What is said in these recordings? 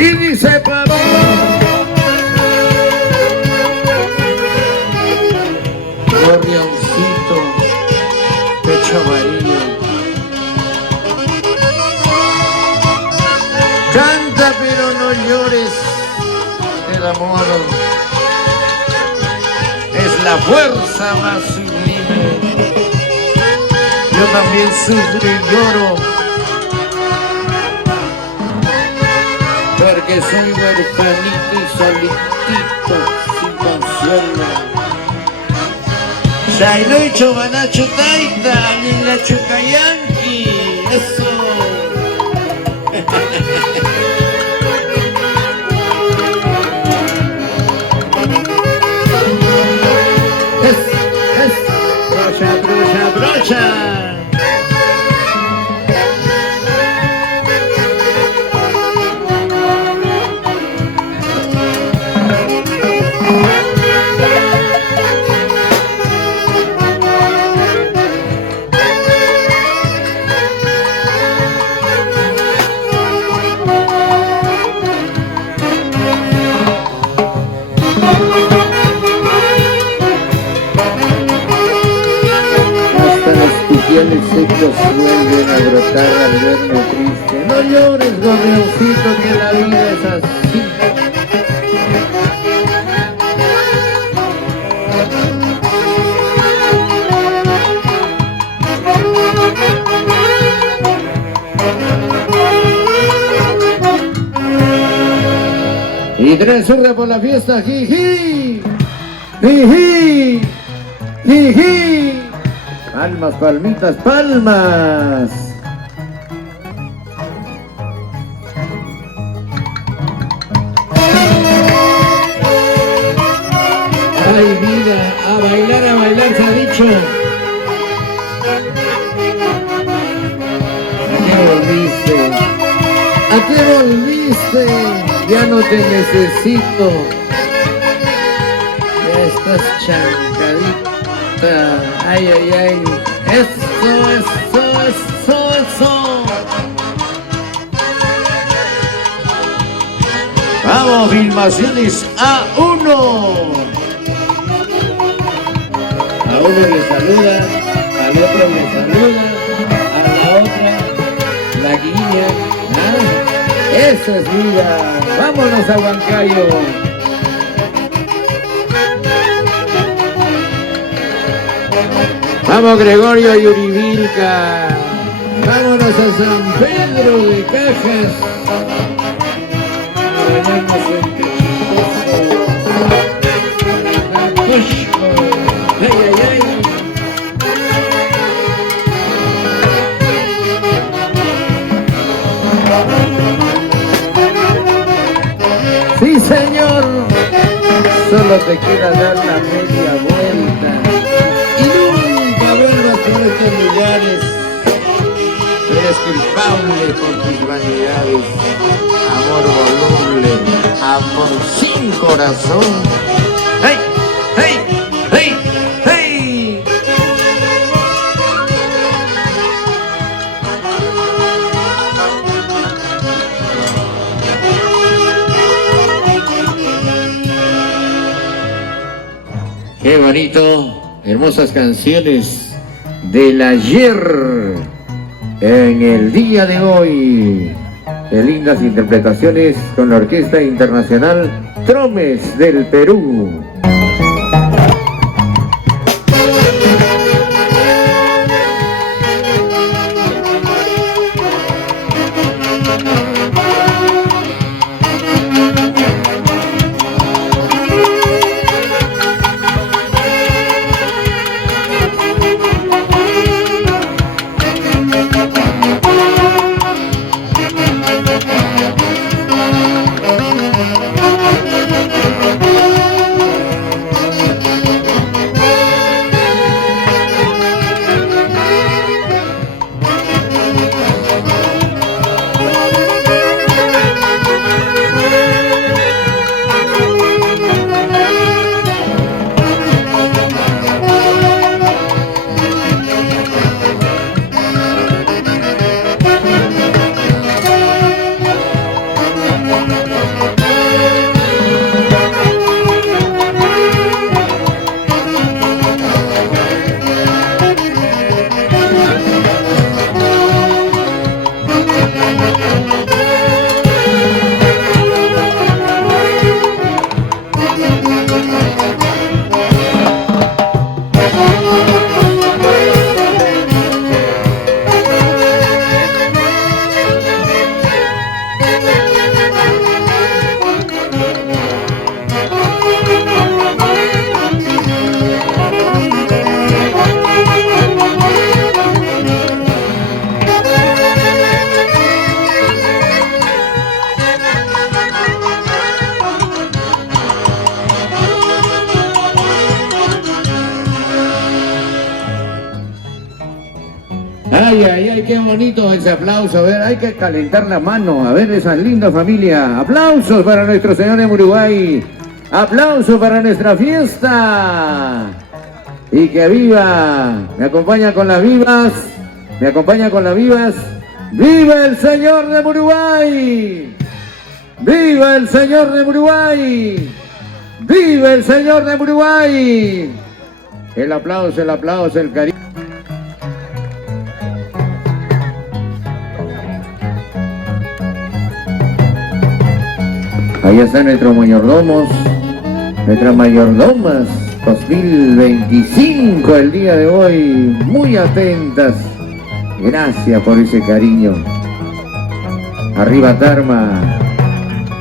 Y dice papá. Gorrioncito, pecho amarillo. Canta pero no llores, el amor es la fuerza más sublime. Yo también sufro y lloro, porque soy huerfanito y solitito, sin consuelo. Shailucho Manacho Taita, en la Chucayanqui, eso. Brocha, brocha, brocha. Pieles secos vuelven a brotar al verme triste. No llores, gorrioncito, que la vida es así. Y tres surre por la fiesta, jiji, jiji, jiji. Palmas, palmitas, palmas. Ay, vida, a bailar se ha dicho. ¿A qué volviste? ¿A qué volviste? Ya no te necesito. Ya estás chancadita. Ay, ay, ay. Eso. Vamos, filmaciones A1. A uno le saluda, al otro le saluda, a la otra, la guía. ¿Ah? Eso es vida. Vámonos a Huancayo. Vamos Gregorio y Uribilca. Vámonos a San Pedro de Cajas. A bañarnos en Cachitoso. Ay, ay, ay. Sí, señor. Solo te queda dar la media vuelta. Por estos lugares, eres culpable con tus vanidades, amor voluble, amor sin corazón. ¡Hey! ¡Hey! ¡Hey! ¡Hey! ¡Qué bonito! Hermosas canciones del ayer en el día de hoy. Qué lindas interpretaciones con la Orquesta Internacional Tromes del Perú. qué bonito ese aplauso. A ver, hay que calentar la mano. A ver, esa linda familia. Aplausos para nuestro Señor en Uruguay. Aplausos para nuestra fiesta. Y que viva. Me acompaña con las vivas. Me acompaña con las vivas. ¡Viva el Señor de Uruguay! ¡Viva el Señor de Uruguay! ¡Viva el Señor de Uruguay! El aplauso, el cariño. Ahí están nuestros mayordomos, nuestras mayordomas 2025 el día de hoy, muy atentas. Gracias por ese cariño. Arriba Tarma,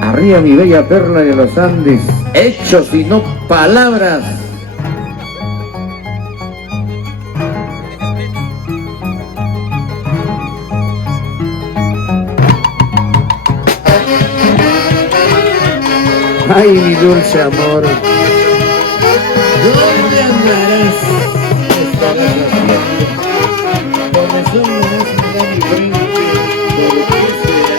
arriba mi bella perla de los Andes, hechos y no palabras. Ay, mi dulce amor, ¿dónde andarás? Estarás haciendo, corazón me das a mi frente, ¿por qué será?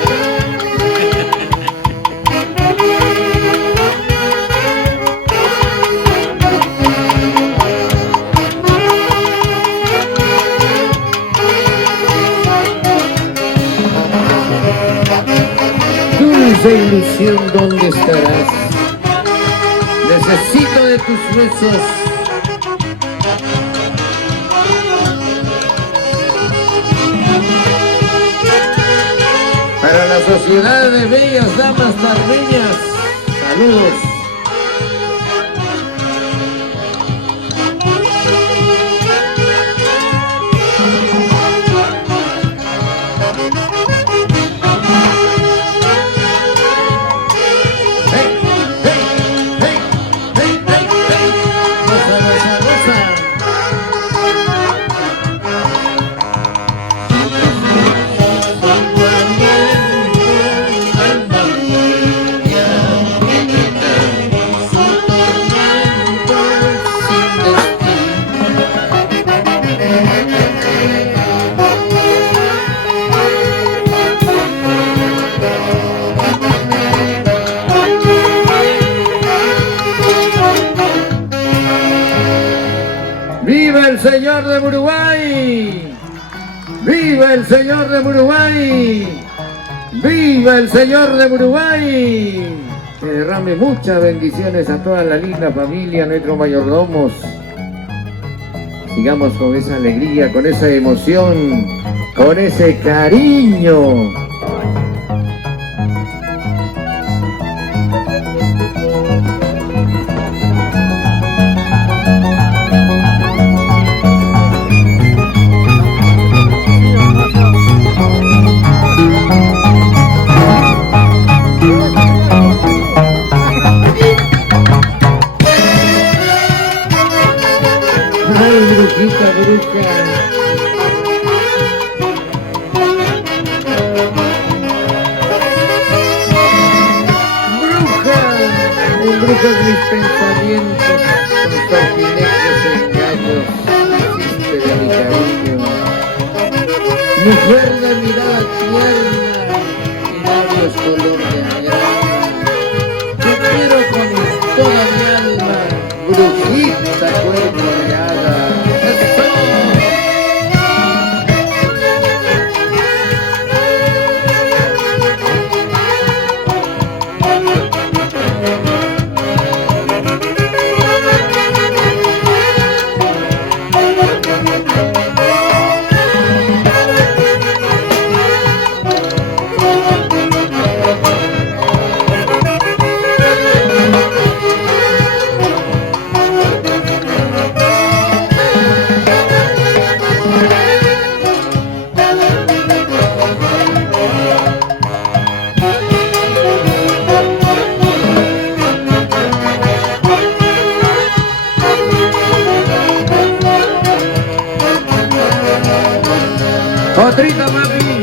Dulce ilusión, ¿dónde estarás? Necesito de tus besos. Para la sociedad de bellas damas tarreñas, saludos. ¡Viva el Señor de Uruguay! ¡Viva el Señor de Uruguay! ¡Viva el Señor de Uruguay! Que derrame muchas bendiciones a toda la linda familia, nuestros mayordomos. Sigamos con esa alegría, con esa emoción, con ese cariño. Ay, brujita, bruja. Embrujas mis pensamientos con sortilegios engaños. Hiciste de mi cariño. Mujer de mirada tierna y labios color de agrana. Te quiero con toda mi alma, brujita, cuerpo de hada. Otrita, papi.